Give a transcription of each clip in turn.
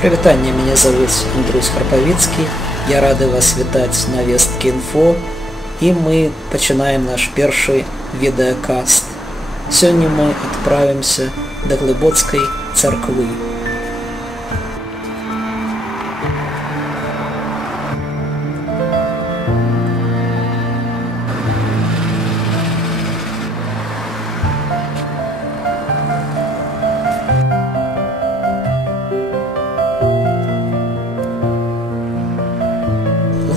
Привитание, меня зовут Андрусь Харповицкий, я рады вас вітаць на Весткі Інфо, і мы пачынаем наш першы відэакаст. Сёння мы адправімся да Глыбоцкай царквы.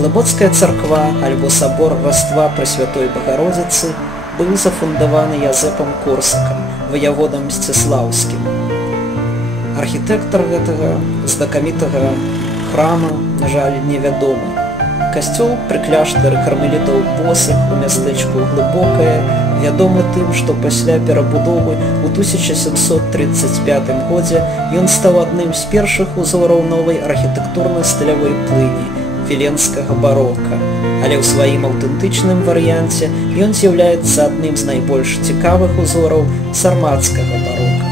Глыбоцкая царква альбо сабор Раства Пресвятой Богородицы быў зафундаваны Язэпам Корсакам, ваяводам Мсціслаўскім. Архітэктар гэтага знакамітага храма, на жаль, невядомы. Касцёл пры кляштары кармелітаў Босых у мястэчку Глыбокае вядомы тым, што пасля перабудовы ў 1735 годзе ён стаў адным з першых узораў новай архітэктурна-стылявой плыні віленскага барока, але ў сваім аўтэнтычным варыянце ён з'яўляецца адным з найбольш цікавых узораў сармацкага барока.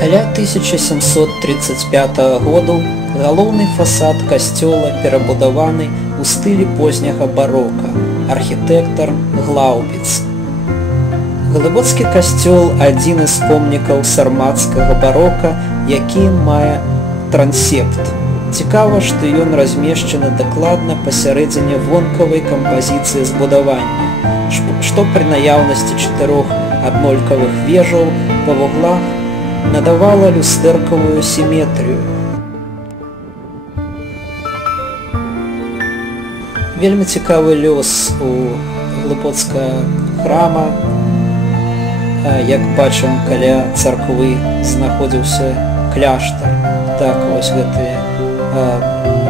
Каля 1735 году галоўны фасад касцёла перабудаваны ў стылі позняга барока, архітэктар Глаўбіц. Глыбоцкі касцёл – адзін з помнікаў сармацкага барока, які мае трансепт. Цікава, што ён размешчаны дакладна пасярэдзіне вонкавай кампазіцыі збудавання, што пры наяўнасці 4 аднолькавых вежаў па вуглах надавала люстэркавую сіметрыю. Вельмі цікавы лёс у глыбоцкага храма. Як бачым, каля царквы знаходзіўся кляштар. Так, вось гэтыя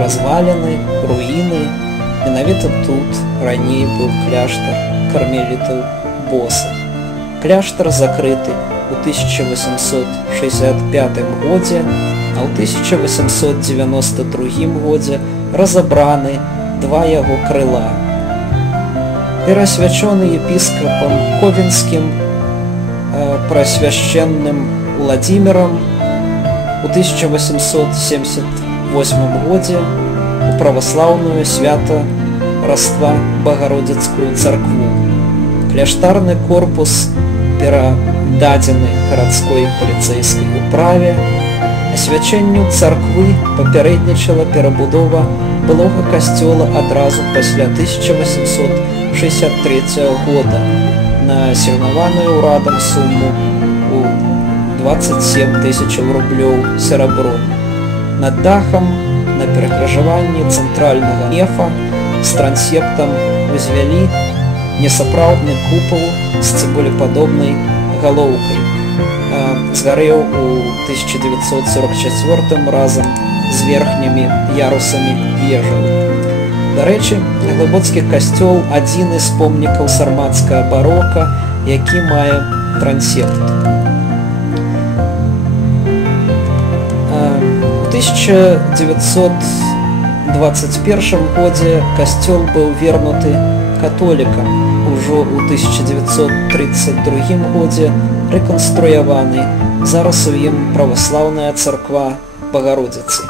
разваліны, руіны. Менавіта тут раней быў кляштар кармелітаў Босых. Кляштар закрыты ў 1865 годзе, а ў 1892 годзе разабраны два яго крыла. Перасвячоны епіскапам Ковенскім прасвяшчэнным Владзімірам у 1878 годзе у праваслаўную свята Раства Богородицкую царкву. Кляштарны корпус перададзены гарадской паліцэйскай управе. Асвячэнню царквы папярэднічала перабудова былога касцёла адразу пасля 1863 года на асігнаваную ўрадам суму ў 27 000 рублёў серабром. Над дахам на перакрыжаванні цэнтральнага нефа з трансептам узвялі несапраўдны купал з цыбулепадобнай галоўкай. Згарэў у 1944 разам з верхнімі ярусамі вежаў. Дарэчы, Глыбоцкі касцёл – адзін з помнікаў сармацкага барока, які мае трансепт. У 1921 годзе касцёл быў вернуты католікам. Ужо ў 1932 годзе рэканструяваны. Зараз у ім праваслаўная царква Богородицы.